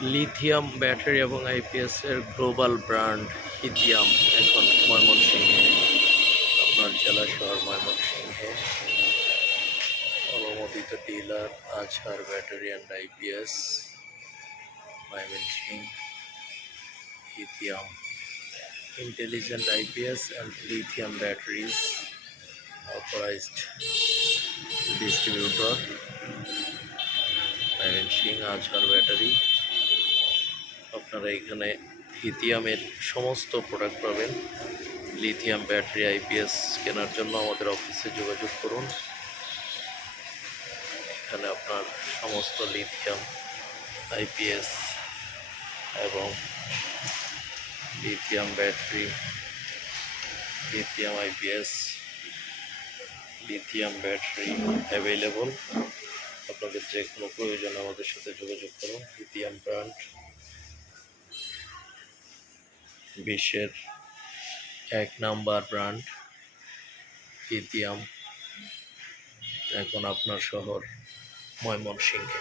Lithium battery এবং IPS এর global brand lithium এখন ময়মনসিংহে, আপনার জেলা শহর ময়মনসিংহে অনুমোদিত dealer Azhar battery and IPS Mymensingh lithium, intelligent IPS and lithium batteries, authorized distributor, Mymensingh Azhar battery. আপনারা এখানে লিথিয়ামের সমস্ত প্রোডাক্ট পাবেন। লিথিয়াম ব্যাটারি আইপিএস কেনার জন্য আমাদের অফিসে যোগাযোগ করুন। এখানে আপনার সমস্ত লিথিয়াম আইপিএস এবং lithium battery, lithium IPS, lithium battery available. আপনাদের যে কোনো প্রয়োজনে আমাদের সাথে যোগাযোগ করুন। লিথিয়াম ব্র্যান্ড বিশ্বের 1 নাম্বার ব্র্যান্ড লিথিয়াম এখন আপনার শহর ময়মনসিংহে।